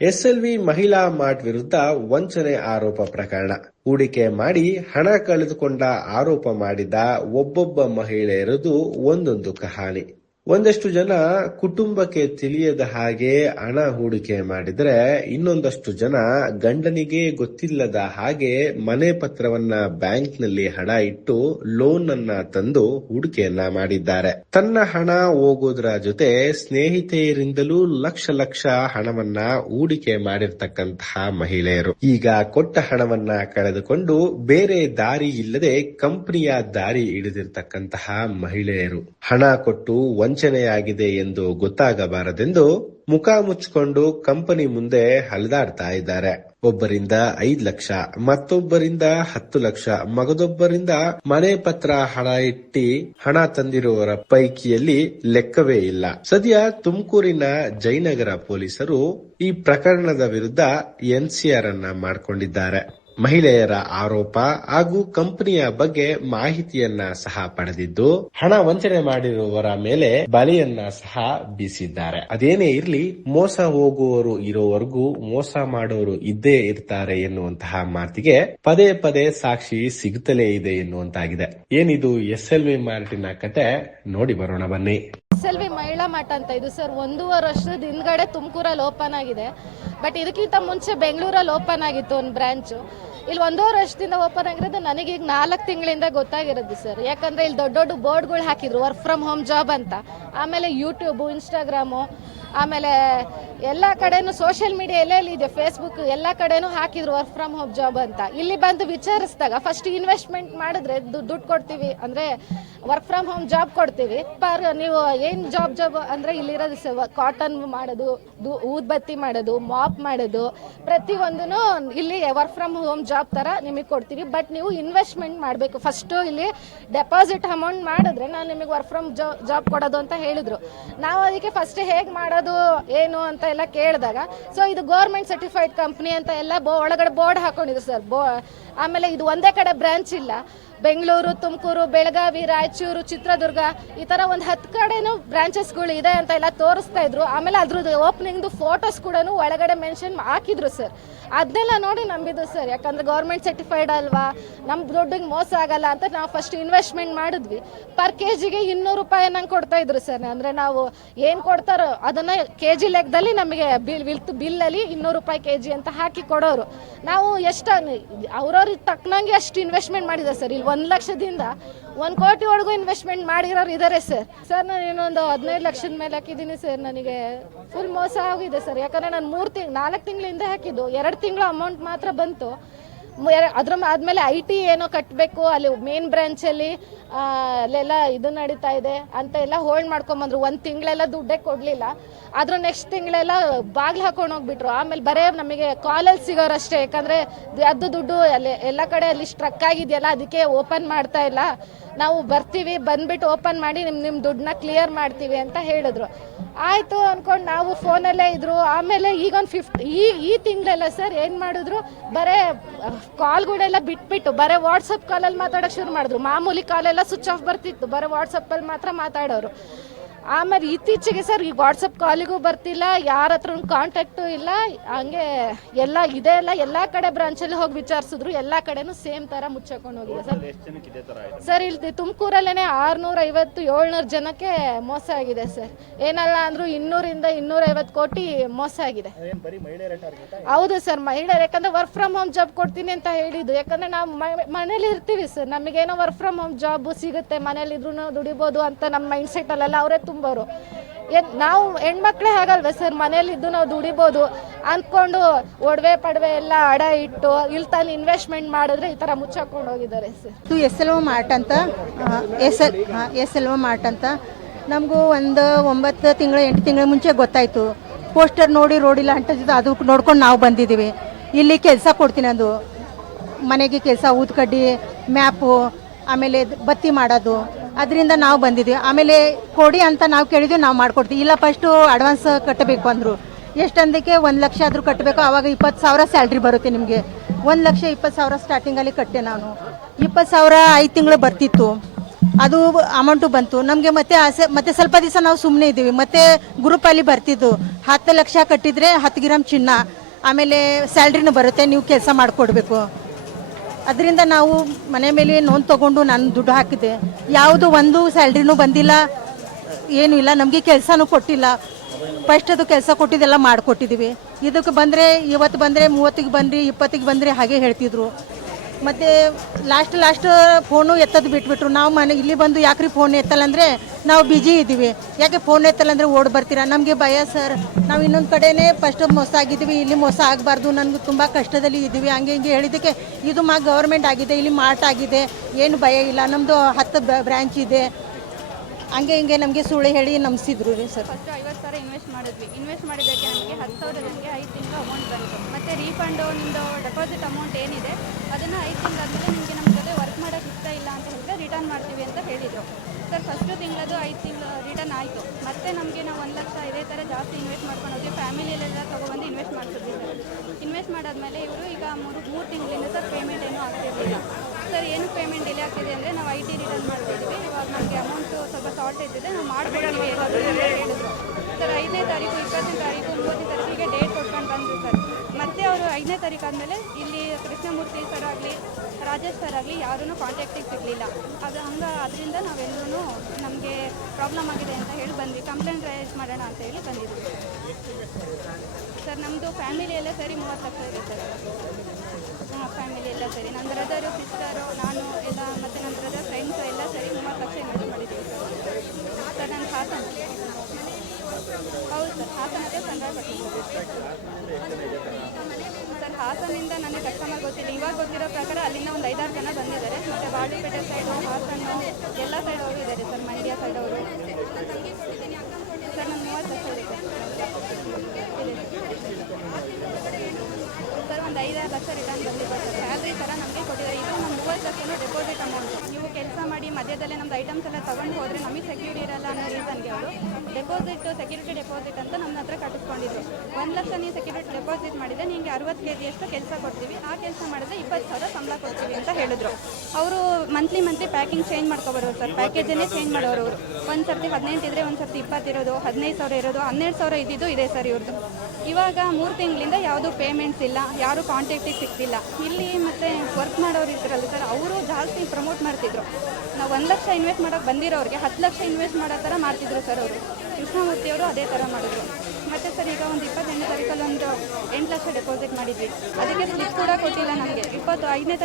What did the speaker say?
SLV ಮಹಿಳಾ mart ವಿರುದ್ಧ ವಂಚನೆ ಆರೋಪ ಪ್ರಕರಣ. ಹೂಡಿಕೆ ಮಾಡಿ ಹಣ ಕಳೆದುಕೊಂಡ ಆರೋಪ ಮಾಡಿದ ಒಬ್ಬೊಬ್ಬ ಮಹಿಳೆಯರದು ಒಂದೊಂದು ಕಹಾನಿ. ಒಂದಷ್ಟು ಜನ ಕುಟುಂಬಕ್ಕೆ ತಿಳಿಯದ ಹಾಗೆ ಹಣ ಹೂಡಿಕೆ ಮಾಡಿದ್ರೆ, ಇನ್ನೊಂದಷ್ಟು ಜನ ಗಂಡನಿಗೆ ಗೊತ್ತಿಲ್ಲದ ಹಾಗೆ ಮನೆ ಪತ್ರವನ್ನ ಬ್ಯಾಂಕ್ನಲ್ಲಿ ಹಣ ಇಟ್ಟು ಲೋನ್ ಅನ್ನ ತಂದು ಹೂಡಿಕೆಯನ್ನ ಮಾಡಿದ್ದಾರೆ. ತನ್ನ ಹಣ ಹೋಗೋದ್ರ ಜೊತೆ ಸ್ನೇಹಿತೆಯರಿಂದಲೂ ಲಕ್ಷ ಲಕ್ಷ ಹಣವನ್ನ ಹೂಡಿಕೆ ಮಾಡಿರ್ತಕ್ಕಂತಹ ಮಹಿಳೆಯರು ಈಗ ಕೊಟ್ಟ ಹಣವನ್ನ ಕಳೆದುಕೊಂಡು ಬೇರೆ ದಾರಿ ಇಲ್ಲದೆ ಕಂಪನಿಯ ದಾರಿ ಹಿಡಿದಿರ್ತಕ್ಕಂತಹ ಮಹಿಳೆಯರು. ಹಣ ಕೊಟ್ಟು ವಂಚನೆಯಾಗಿದೆ ಎಂದು ಗೊತ್ತಾಗಬಾರದೆಂದು ಮುಖ ಮುಚ್ಚಿಕೊಂಡು ಕಂಪನಿ ಮುಂದೆ ಹಲಿದಾಡ್ತಾ ಇದ್ದಾರೆ. ಒಬ್ಬರಿಂದ 5 ಲಕ್ಷ, ಮತ್ತೊಬ್ಬರಿಂದ 10 ಲಕ್ಷ, ಮಗದೊಬ್ಬರಿಂದ ಮನೆ ಪತ್ರ ಹಣ ಇಟ್ಟಿ ಹಣ ತಂದಿರುವವರ ಪೈಕಿಯಲ್ಲಿ ಲೆಕ್ಕವೇ ಇಲ್ಲ. ಸದ್ಯ ತುಮಕೂರಿನ ಜಯನಗರ ಪೊಲೀಸರು ಈ ಪ್ರಕರಣದ ವಿರುದ್ಧ ಎನ್ಸಿಆರ್ ಅನ್ನ ಮಾಡಿಕೊಂಡಿದ್ದಾರೆ. ಮಹಿಳೆಯರ ಆರೋಪ ಹಾಗೂ ಕಂಪನಿಯ ಬಗ್ಗೆ ಮಾಹಿತಿಯನ್ನ ಸಹ ಪಡೆದಿದ್ದು, ಹಣ ವಂಚನೆ ಮಾಡಿರುವವರ ಮೇಲೆ ಬಲೆಯನ್ನ ಸಹ ಬೀಸಿದ್ದಾರೆ. ಅದೇನೇ ಇರ್ಲಿ, ಮೋಸ ಹೋಗುವವರು ಇರೋವರೆಗೂ ಮೋಸ ಮಾಡೋರು ಇದ್ದೇ ಇರ್ತಾರೆ ಎನ್ನುವಂತಹ ಮಾತಿಗೆ ಪದೇ ಪದೇ ಸಾಕ್ಷಿ ಸಿಗುತ್ತಲೇ ಇದೆ ಎನ್ನುವಂತಾಗಿದೆ. ಏನಿದು ಎಸ್ಎಲ್ವಿ ಮಾರ್ಟಿನ ಕತೆ, ನೋಡಿ ಬರೋಣ ಬನ್ನಿ. ಎಸ್ಎಲ್ವಿ ಮಹಿಳಾ ಮಾರ್ಟ್ ಅಂತ ಇದು ಸರ್ 1.5 ವರ್ಷದ ಹಿಂದ್ಗಡೆ ತುಮಕೂರಲ್ಲಿ ಓಪನ್ ಆಗಿದೆ. ಬಟ್ ಇದಕ್ಕಿಂತ ಮುಂಚೆ ಬೆಂಗಳೂರಲ್ಲಿ ಓಪನ್ ಆಗಿತ್ತು ಒಂದು ಬ್ರಾಂಚ್. ಇಲ್ಲಿ 1.5 ವರ್ಷದಿಂದ ಓಪನ್ ಆಗಿರೋದು ನನಗೆ ಈಗ 4 ತಿಂಗಳಿಂದ ಗೊತ್ತಾಗಿರೋದು ಸರ್. ಯಾಕಂದ್ರೆ ಇಲ್ಲಿ ದೊಡ್ಡ ದೊಡ್ಡ ಬೋರ್ಡ್ಗಳು ಹಾಕಿದ್ರು, ವರ್ಕ್ ಫ್ರಮ್ ಹೋಮ್ ಜಾಬ್ ಅಂತ. ಆಮೇಲೆ ಯೂಟ್ಯೂಬ್, ಇನ್ಸ್ಟಾಗ್ರಾಮು, ಆಮೇಲೆ ಎಲ್ಲ ಕಡೆನೂ ಸೋಷಿಯಲ್ ಮೀಡಿಯಾ ಎಲ್ಲೆಲ್ಲಿ ಇದೆ, ಫೇಸ್ಬುಕ್ ಎಲ್ಲ ಕಡೆನೂ ಹಾಕಿದ್ರು ವರ್ಕ್ ಫ್ರಮ್ ಹೋಮ್ ಜಾಬ್ ಅಂತ. ಇಲ್ಲಿ ಬಂದು ವಿಚಾರಿಸಿದಾಗ ಫಸ್ಟ್ ಇನ್ವೆಸ್ಟ್ಮೆಂಟ್ ಮಾಡಿದ್ರೆ ದುಡ್ಡು ಕೊಡ್ತೀವಿ, ಅಂದ್ರೆ ವರ್ಕ್ ಫ್ರಮ್ ಹೋಮ್ ಜಾಬ್ ಕೊಡ್ತೀವಿ. ನೀವು ಏನ್ ಜಾಬ್ ಅಂದ್ರೆ ಇಲ್ಲಿರೋದು ಕಾಟನ್ ಮಾಡೋದು, ಊದ್ಬತ್ತಿ ಮಾಡೋದು, ಮಾಪ್ ಮಾಡೋದು, ಪ್ರತಿಯೊಂದೂ ಇಲ್ಲಿ ವರ್ಕ್ ಫ್ರಮ್ ಹೋಮ್ ಜಾಬ್ ತರ ನಿಮಗೆ ಕೊಡ್ತೀವಿ. ಬಟ್ ನೀವು ಇನ್ವೆಸ್ಟ್ಮೆಂಟ್ ಮಾಡಬೇಕು. ಫಸ್ಟ್ ಇಲ್ಲಿ ಡೆಪಾಸಿಟ್ ಅಮೌಂಟ್ ಮಾಡಿದ್ರೆ ನಾನು ನಿಮಗೆ ವರ್ಕ್ ಫ್ರಮ್ ಜಾಬ್ ಕೊಡೋದು ಅಂತ ಹೇಳಿದ್ರು. ನಾವು ಅದಕ್ಕೆ ಫಸ್ಟ್ ಹೇಗೆ ಮಾಡೋದು ಏನು ಅಂತ ಎಲ್ಲ ಕೇಳಿದಾಗ, ಸೊ ಇದು ಗೌರ್ಮೆಂಟ್ ಸರ್ಟಿಫೈಡ್ ಕಂಪ್ನಿ ಅಂತ ಎಲ್ಲ ಒಳಗಡೆ ಬೋರ್ಡ್ ಹಾಕೊಂಡಿದ್ರು ಸರ್. ಆಮೇಲೆ ಇದು ಒಂದೇ ಕಡೆ ಬ್ರಾಂಚ್ ಇಲ್ಲ, ಬೆಂಗಳೂರು, ತುಮಕೂರು, ಬೆಳಗಾವಿ, ರಾಯಚೂರು, ಚಿತ್ರದುರ್ಗ, ಈ ತರ ಒಂದು 10 ಕಡೆನೂ ಬ್ರಾಂಚಸ್ಗಳು ಇದೆ ಅಂತ ಎಲ್ಲ ತೋರಿಸ್ತಾ ಇದ್ರು. ಆಮೇಲೆ ಅದ್ರದ್ದು ಓಪನಿಂಗ್ ಫೋಟೋಸ್ ಕೂಡ ಒಳಗಡೆ ಮೆನ್ಷನ್ ಹಾಕಿದ್ರು ಸರ್. ಅದನ್ನೆಲ್ಲ ನೋಡಿ ನಂಬಿದ್ದು ಸರ್. ಯಾಕಂದ್ರೆ ಗೌರ್ಮೆಂಟ್ ಸರ್ಟಿಫೈಡ್ ಅಲ್ವಾ, ನಮ್ ದುಡ್ಡಿಗೆ ಮೋಸ ಆಗಲ್ಲ ಅಂತ ನಾವು ಫಸ್ಟ್ ಇನ್ವೆಸ್ಟ್ಮೆಂಟ್ ಮಾಡಿದ್ವಿ. ಪರ್ ಕೆಜಿಗೆ 200 ರೂಪಾಯಿ ನಂಗೆ ಕೊಡ್ತಾ ಇದ್ರು ಸರ್. ಅಂದ್ರೆ ನಾವು ಏನ್ ಕೊಡ್ತಾರೋ ಅದನ್ನ ಕೆಜಿ ಲೆಕ್ಕದಲ್ಲಿ ನಮಗೆ ಬಿಲ್ ಅಲ್ಲಿ 200 ರೂಪಾಯಿ ಕೆಜಿ ಅಂತ ಹಾಕಿ ಕೊಡೋರು. ನಾವು ಅವ್ರವ್ರಿಗೆ ತಕ್ಕನಂಗೆ ಅಷ್ಟು ಇನ್ವೆಸ್ಟ್ಮೆಂಟ್ ಮಾಡಿದೆ ಸರ್. ಇಲ್ಲಿ 1 ಲಕ್ಷದಿಂದ 1 ಕೋಟಿವರೆಗೂ ಇನ್ವೆಸ್ಟ್ಮೆಂಟ್ ಮಾಡಿರೋರು ಇದಾರೆ ಸರ್. ನಾನು ಇನ್ನೊಂದು 15 ಲಕ್ಷದ ಮೇಲೆ ಹಾಕಿದ್ದೀನಿ ಸರ್. ನನಗೆ ಫುಲ್ ಮೋಸ ಆಗಿದೆ ಸರ್. ಯಾಕಂದ್ರೆ ನಾನು 4 ತಿಂಗಳಿಂದ ಹಾಕಿದ್ದು, 2 ತಿಂಗಳು ಅಮೌಂಟ್ ಮಾತ್ರ ಬಂತು. ಅದ್ರ ಆದ್ಮೇಲೆ IT ಏನೋ ಕಟ್ಟಬೇಕು, ಅಲ್ಲಿ ಮೇನ್ ಬ್ರಾಂಚ್ ಅಲ್ಲಿ ಅಲ್ಲೆಲ್ಲ ಇದು ನಡೀತಾ ಇದೆ ಅಂತ ಎಲ್ಲ ಹೋಲ್ಡ್ ಮಾಡ್ಕೊಂಬಂದ್ರು. 1 ತಿಂಗಳೆಲ್ಲ ದುಡ್ಡೇ ಕೊಡ್ಲಿಲ್ಲ. ಅದ್ರ ನೆಕ್ಸ್ಟ್ ತಿಂಗಳೆಲ್ಲ ಬಾಗ್ಲು ಹಾಕೊಂಡು ಹೋಗ್ಬಿಟ್ರು. ಆಮೇಲೆ ಬರೇ ನಮಗೆ ಕಾಲಲ್ಲಿ ಸಿಗೋರಷ್ಟೇ. ಯಾಕಂದ್ರೆ ಅದು ದುಡ್ಡು ಎಲ್ಲ ಕಡೆ ಅಲ್ಲಿ ಸ್ಟ್ರಕ್ ಆಗಿದೆಯಲ್ಲ, ಅದಕ್ಕೆ ಓಪನ್ ಮಾಡ್ತಾ ಇಲ್ಲ. ನಾವು ಬರ್ತೀವಿ, ಬಂದ್ಬಿಟ್ಟು ಓಪನ್ ಮಾಡಿ ನಿಮ್ ದುಡ್ಡನ್ನ ಕ್ಲಿಯರ್ ಮಾಡ್ತೀವಿ ಅಂತ ಹೇಳಿದ್ರು. ಆಯ್ತು ಅನ್ಕೊಂಡು ನಾವು ಫೋನಲ್ಲೇ ಇದ್ರು. ಆಮೇಲೆ ಈಗ ಒಂದು ಈ ತಿಂಗಳೆಲ್ಲ ಸರ್ ಏನ್ ಮಾಡಿದ್ರು, ಬರೇ ಕಾಲ್ಗಳೆಲ್ಲ ಬಿಟ್ಬಿಟ್ಟು ಬರೇ ವಾಟ್ಸಪ್ ಕಾಲಲ್ಲಿ ಮಾತಾಡೋಕೆ ಶುರು ಮಾಡಿದ್ರು. ಮಾಮೂಲಿ ಕಾಲೆಲ್ಲ ಸ್ವಿಚ್ ಆಫ್ ಬರ್ತಿತ್ತು, ಬರೇ ವಾಟ್ಸಪ್ಪಲ್ಲಿ ಮಾತ್ರ ಮಾತಾಡೋರು. ಆಮೇಲೆ ಇತ್ತೀಚೆಗೆ ಸರ್ ಈ ವಾಟ್ಸಪ್ ಕಾಲಿಗೂ ಬರ್ತಿಲ್ಲ, ಯಾರ ಹತ್ರ ಕಾಂಟ್ಯಾಕ್ಟು ಇಲ್ಲ. ಹಂಗೆ ಎಲ್ಲ ಇದೆ ಎಲ್ಲ ಕಡೆ ಬ್ರಾಂಚಲ್ಲಿ ಹೋಗಿ ವಿಚಾರಿಸಿದ್ರು, ಎಲ್ಲ ಕಡೆನೂ ಸೇಮ್ ತರ ಮುಚ್ಚಾಕೊಂಡು ಹೋಗಿದೆ ಸರ್. ಸರ್ ಇಲ್ಲಿ ತುಮಕೂರಲ್ಲೇನೆ 650-700 ಜನಕ್ಕೆ ಮೋಸ ಆಗಿದೆ ಸರ್. ಏನಲ್ಲ ಅಂದ್ರೂ 200 ಇಂದ 250 ಕೋಟಿ ಮೋಸ ಆಗಿದೆ. ಹೌದು ಸರ್, ಮಹಿಳೆಯರು. ಯಾಕಂದ್ರೆ ವರ್ಕ್ ಫ್ರಮ್ ಹೋಮ್ ಜಾಬ್ ಕೊಡ್ತೀನಿ ಅಂತ ಹೇಳಿದ್ದು. ಯಾಕಂದ್ರೆ ನಾವು ಮನೇಲಿ ಇರ್ತೀವಿ ಸರ್, ನಮಗೇನೋ ವರ್ಕ್ ಫ್ರಮ್ ಹೋಮ್ ಜಾಬ್ ಸಿಗುತ್ತೆ, ಮನೇಲಿ ಇದ್ರೂ ದುಡಿಬೋದು ಅಂತ ನಮ್ಮ ಮೈಂಡ್ ಸೆಟ್ ಅಲ್ಲೆಲ್ಲ ಅವರೇ ತುಂಬೋರು. ನಾವು ಹೆಣ್ಮಕ್ಳೇ ಹಾಗಲ್ವ ಸರ್, ಮನೇಲಿದ್ದು ನಾವು ದುಡಿಬೋದು ಅಂದ್ಕೊಂಡು ಒಡವೆ ಪಡವೆ ಎಲ್ಲ ಅಡ ಇಟ್ಟು ಇಲ್ಲಿ ತಾನು ಇನ್ವೆಸ್ಟ್ಮೆಂಟ್ ಮಾಡಿದ್ರೆ ಈ ತರ ಮುಚ್ಚಾಕೊಂಡು ಹೋಗಿದ್ದಾರೆ ಸರ್. ಇದು ಎಸ್ಎಲ್ಒ ಮಾರ್ಟ್ ಅಂತ, ಎಸ್ಎಲ್ಒ ಮಾರ್ಟ್ ಅಂತ ನಮಗೂ ಒಂದು 9 ತಿಂಗಳು 8 ತಿಂಗಳ ಮುಂಚೆ ಗೊತ್ತಾಯ್ತು. ಪೋಸ್ಟರ್ ನೋಡಿ ರೋಡಿಲ್ಲ ಅಂಟಿದ್ದು, ಅದು ನೋಡ್ಕೊಂಡು ನಾವು ಬಂದಿದ್ದೀವಿ. ಇಲ್ಲಿ ಕೆಲಸ ಕೊಡ್ತೀನಿ, ಅದು ಮನೆಗೆ ಕೆಲಸ, ಊದ್ಕಡ್ಡಿ, ಮ್ಯಾಪು, ಆಮೇಲೆ ಬತ್ತಿ ಮಾಡೋದು, ಅದರಿಂದ ನಾವು ಬಂದಿದ್ವಿ. ಆಮೇಲೆ ಕೊಡಿ ಅಂತ ನಾವು ಕೇಳಿದ್ವಿ, ನಾವು ಮಾಡ್ಕೊಡ್ತೀವಿ. ಇಲ್ಲ ಫಸ್ಟು ಅಡ್ವಾನ್ಸ್ ಕಟ್ಟಬೇಕು ಅಂದರು. ಎಷ್ಟಂದಕ್ಕೆ 1 ಲಕ್ಷ ಆದರೂ ಕಟ್ಟಬೇಕು. ಆವಾಗ 20,000 ಸ್ಯಾಲ್ರಿ ಬರುತ್ತೆ ನಿಮಗೆ. 1,20,000 ಸ್ಟಾರ್ಟಿಂಗಲ್ಲಿ ಕಟ್ಟೆ ನಾನು. 20,000 5 ತಿಂಗಳು ಬರ್ತಿತ್ತು. ಅದು ಅಮೌಂಟು ಬಂತು ನಮಗೆ. ಮತ್ತೆ ಆಸೆ ಮತ್ತೆ ಸ್ವಲ್ಪ ದಿವಸ ನಾವು ಸುಮ್ಮನೆ ಇದ್ದೀವಿ. ಮತ್ತೆ ಗ್ರೂಪಲ್ಲಿ ಬರ್ತಿದ್ದು 10 ಲಕ್ಷ ಕಟ್ಟಿದರೆ 10 ಗ್ರಾಮ್ ಚಿನ್ನ, ಆಮೇಲೆ ಸ್ಯಾಲ್ರಿನೂ ಬರುತ್ತೆ, ನೀವು ಕೆಲಸ ಮಾಡಿಕೊಡ್ಬೇಕು. ಅದರಿಂದ ನಾವು ಮನೆ ಮೇಲೆ ಲೋನ್ ತೊಗೊಂಡು ನಾನು ದುಡ್ಡು ಹಾಕಿದೆ. ಯಾವುದು ಒಂದು ಸ್ಯಾಲ್ರಿನೂ ಬಂದಿಲ್ಲ, ಏನೂ ಇಲ್ಲ. ನಮಗೆ ಕೆಲಸನೂ ಕೊಟ್ಟಿಲ್ಲ. ಫಸ್ಟ್ ಅದು ಕೆಲಸ ಕೊಟ್ಟಿದ್ದೆಲ್ಲ ಮಾಡಿಕೊಟ್ಟಿದ್ದೀವಿ. ಇದಕ್ಕೆ ಬಂದರೆ ಇವತ್ತು ಬಂದರೆ 30ಗೆ ಬನ್ನಿರಿ, 20ಗೆ ಬನ್ನಿರಿ ಹಾಗೆ ಹೇಳ್ತಿದ್ರು. ಮತ್ತು ಲಾಸ್ಟ್ ಫೋನು ಎತ್ತೋದು ಬಿಟ್ಬಿಟ್ರು. ನಾವು ಇಲ್ಲಿ ಬಂದು ಯಾಕ್ರಿ ಫೋನ್ ಎತ್ತಲ್ಲ ಅಂದರೆ ನಾವು ಬಿಜಿ ಇದ್ದೀವಿ, ಯಾಕೆ ಫೋನ್ ಎತ್ತಲ್ಲ ಅಂದರೆ ಓಡಿ ಬರ್ತೀರಾ, ನಮಗೆ ಭಯ ಸರ್. ನಾವು ಇನ್ನೊಂದು ಕಡೆನೇ ಫಸ್ಟ್ ಮೋಸ ಆಗಿದ್ದೀವಿ, ಇಲ್ಲಿ ಮೋಸ ಆಗಬಾರ್ದು, ನನಗೂ ತುಂಬ ಕಷ್ಟದಲ್ಲಿ ಇದ್ದೀವಿ ಹಂಗೆ ಹಿಂಗೆ ಹೇಳಿದ್ದಕ್ಕೆ ಇದು ಗೌರ್ಮೆಂಟ್ ಆಗಿದೆ, ಇಲ್ಲಿ ಮಾರ್ಟ್ ಆಗಿದೆ, ಏನು ಭಯ ಇಲ್ಲ, ನಮ್ಮದು 10 ಬ್ರ್ಯಾಂಚ್ ಇದೆ, ಹಂಗೆ ಹಿಂಗೆ ನಮಗೆ ಸುಳ್ಳು ಹೇಳಿ ನಂಬಿಸಿದ್ರು ರೀ ಸರ್. ಫಸ್ಟು 50,000 ಇನ್ವೆಸ್ಟ್ ಮಾಡಿದ್ವಿ. ಇನ್ವೆಸ್ಟ್ ಮಾಡಿದ್ದಕ್ಕೆ ನಮಗೆ 10,000 ಜನಕ್ಕೆ 5 ತಿಂಗಳು ಅಮೌಂಟ್ ಬಂತು. ಮತ್ತು ರೀಫಂಡು ನಿಮ್ಮದು ಡೆಪಾಸಿಟ್ ಅಮೌಂಟ್ ಏನಿದೆ ಅದನ್ನು 5 ತಿಂಗಳಾದಮೇಲೆ ನಿಮಗೆ ನಮ್ಮ ಜೊತೆ ವರ್ಕ್ ಮಾಡೋಕ್ಕೆ ಇಷ್ಟ ಇಲ್ಲ ಅಂತ ಹೇಳಿದ್ರೆ ರಿಟರ್ನ್ ಮಾಡ್ತೀವಿ ಅಂತ ಹೇಳಿದರು ಸರ್. ಫಸ್ಟು ತಿಂಗಳದು 5 ತಿಂಗಳು ರಿಟರ್ನ್ ಆಯಿತು. ಮತ್ತು ನಮಗೆ ನಾವು 1 ಲಕ್ಷ ಇದೇ ಥರ ಜಾಸ್ತಿ ಇನ್ವೆಸ್ಟ್ ಮಾಡ್ಕೊಂಡು ಹೋದ್ವಿ. ಫ್ಯಾಮಿಲಿಯಲ್ಲೆಲ್ಲ ತೊಗೊಬಂದು ಇನ್ವೆಸ್ಟ್ ಮಾಡಿಸಿದ್ವಿ ಸರ್. ಇನ್ವೆಸ್ಟ್ ಮಾಡಾದಮೇಲೆ ಇವರು ಈಗ 3 ತಿಂಗಳಿಂದ ಸರ್ ಪೇಮೆಂಟ್ ಏನೂ ಆಗ್ತಿರಲಿಲ್ಲ ಸರ್. ಏನು ಪೇಮೆಂಟ್ ಡಿಲೇ ಆಗ್ತಿದೆ ಅಂದರೆ ನಾವು IT ರಿಟರ್ನ್ ಮಾಡ್ತಿದ್ವಿ. ಇವಾಗ ನಮಗೆ ಅಮೌಂಟು ಸ್ವಲ್ಪ ಶಾರ್ಟೇಜ್ ಇದೆ, ನಾವು ಮಾಡಿಕೊಡ್ತೀವಿ ಎಲ್ಲರೂ ಹೇಳಿದ್ರು ಸರ್. 5ನೇ ತಾರೀಕು, 20ನೇ ತಾರೀಕು, 30ನೇ ತಾರೀಕಿಗೆ ಡೇಟ್ ಕೊಟ್ಕೊಂಡು ಬಂದರು ಸರ್. ಮತ್ತು ಅವರು 5ನೇ ತಾರೀಕು ಆದಮೇಲೆ ಇಲ್ಲಿ ಕೃಷ್ಣಮೂರ್ತಿ ಸರ್ ಆಗಲಿ, ರಾಜೇಶ್ ಸರ್ ಆಗಲಿ ಯಾರೂ ಕಾಂಟ್ಯಾಕ್ಟಿಗೆ ಸಿಗಲಿಲ್ಲ. ಅದರಿಂದ ನಾವೆಲ್ಲರೂ ನಮಗೆ ಪ್ರಾಬ್ಲಮ್ ಆಗಿದೆ ಅಂತ ಹೇಳಿ ಬಂದ್ವಿ. ಕಂಪ್ಲೇಂಟ್ ರೈಸ್ ಮಾಡೋಣ ಅಂತ ಹೇಳಿ ಬಂದಿದ್ವಿ ಸರ್. ನಮ್ಮದು ಫ್ಯಾಮಿಲಿಯೆಲ್ಲ ಸರಿ 30 ಲಕ್ಷ ಇದೆ ಸರ್. ಫ್ಯಾಮಿಲಿ ಎಲ್ಲ ಸರಿ, ನನ್ನ ಬ್ರದರು, ಸಿಸ್ಟರು, ನಾನು ಎಲ್ಲ ಮತ್ತು ನನ್ನ ಬ್ರದರ್ ಫ್ರೆಂಡ್ಸು ಎಲ್ಲ ಸರಿ 30 ಲಕ್ಷ ಇನ್ವೆಸ್ಟ್ ಮಾಡಿದ್ದೀವಿ ಸರ್. ನನ್ನ ಹಾಸನ, ಹೌದು ಸರ್, ಹಾಸನಕ್ಕೆ ಚಂದ್ರಪಟ್ಟಣ ಸರ್. ಹಾಸನಿಂದ ನನಗೆ ಕಸ್ಟಮರ್ ಗೊತ್ತಿಲ್ಲ, ಇವಾಗ ಗೊತ್ತಿರೋ ಪ್ರಕಾರ ಅಲ್ಲಿಂದ ಒಂದು 5-6 ಜನ ಬಂದಿದ್ದಾರೆ. ಮತ್ತು ಬಾಗಲಕೋಟೆ ಸೈಡು, ಹಾಸನ ಎಲ್ಲ ಸೈಡ್ ಹೋಗಿದ್ದಾರೆ ಸರ್. ಮಂಡ್ಯ ಸೈಡ್ ಅವರು ಸರ್. ನಾನು 30 ಲಕ್ಷ ಇದೆ ಸರ್. ಒಂದು 5-6 ಲಕ್ಷ ರಿಟರ್ನ್ ಬಂದಿದೆ ಸರ್. ಸ್ಯಾಲ್ರಿ ಥರ ನಮಗೆ ಕೊಟ್ಟಿದ್ದಾರೆ. ಇದು ನಮ್ಮ 30 ಲಕ್ಷನೂ ಡೆಪಾಸಿಟ್ ಅಮೌಂಟ್. ನೀವು ಕೆಲಸ ಮಾಡಿ ಮಧ್ಯದಲ್ಲೇ ನಮ್ಮದು ಐಟಮ್ಸ್ ಎಲ್ಲ ತೊಗೊಂಡು ಹೋದರೆ ನಮಗೆ ಸೆಕ್ಯೂರಿಟಿ ಇರಲ್ಲ ಅನ್ನೋ ರೀಸನ್ಗೆ ಅವರು ಸೆಕ್ಯೂರಿಟಿ ಡೆಪಾಸಿಟ್ ಅಂತ ನಮ್ಮ ಹತ್ರ ಕಟ್ಟಿಸ್ಕೊಂಡಿದ್ರು. 1 ಲಕ್ಷ ನೀವು ಸೆಕ್ಯೂರಿಟಿ ಡೆಪಾಸಿಟ್ ಮಾಡಿದರೆ ನಿಮಗೆ 60 kg ಅಷ್ಟು ಕೆಲಸ ಕೊಡ್ತೀವಿ, ಆ ಕೆಲಸ ಮಾಡಿದ್ರೆ 20,000 ಸಂಬಳ ಕೊಡ್ತೀವಿ ಅಂತ ಹೇಳಿದ್ರು. ಅವರು ಮಂತ್ಲಿ ಪ್ಯಾಕಿಂಗ್ ಚೇಂಜ್ ಮಾಡ್ಕೊಬರೋರು ಸರ್. ಪ್ಯಾಕೇಜನ್ನೇ ಚೇಂಜ್ ಮಾಡೋರು ಅವರು. ಒಂದು ಸರ್ತಿ 18 ಇದ್ದರೆ ಒಂದು ಸರ್ತಿ 20 ಇರೋದು, 15,000 ಇರೋದು, 12,000 ಇದ್ದಿದ್ದು ಇದೆ ಸರ್ ಇವ್ರದ್ದು. ಇವಾಗ 3 ತಿಂಗಳಿಂದ ಯಾವುದೂ ಪೇಮೆಂಟ್ಸ್ ಇಲ್ಲ, ಯಾರೂ ಕಾಂಟ್ಯಾಕ್ಟಿಗೆ ಸಿಗ್ತಿಲ್ಲ. ಇಲ್ಲಿ ಮತ್ತು ವರ್ಕ್ ಮಾಡೋರು ಇರ್ತಾರಲ್ಲ ಸರ್, ಅವರು ಜಾಸ್ತಿ ಪ್ರಮೋಟ್ ಮಾಡ್ತಿದ್ರು. ನಾವು 1 ಲಕ್ಷ ಇನ್ವೆಸ್ಟ್ ಮಾಡೋಕ್ಕೆ ಬಂದಿರೋರಿಗೆ 10 ಲಕ್ಷ ಇನ್ವೆಸ್ಟ್ ಮಾಡೋ ಥರ ಮಾಡ್ತಿದ್ರು ಸರ್ ಅವರು. ಕೃಷ್ಣಮೂರ್ತಿಯವರು ಅದೇ ಥರ ಮಾಡಿದ್ರು. ಮತ್ತು ಸರ್ ಈಗ ಒಂದು 28ನೇ ತಾರೀಕಲ್ಲಿ ಒಂದು 8 ಲಕ್ಷ ಡೆಪಾಸಿಟ್ ಮಾಡಿದ್ವಿ. ಅದಕ್ಕೆ ಸ್ಲಿಪ್ ಕೂಡ ಕೊಟ್ಟಿಲ್ಲ ನಮಗೆ. 25ನೇ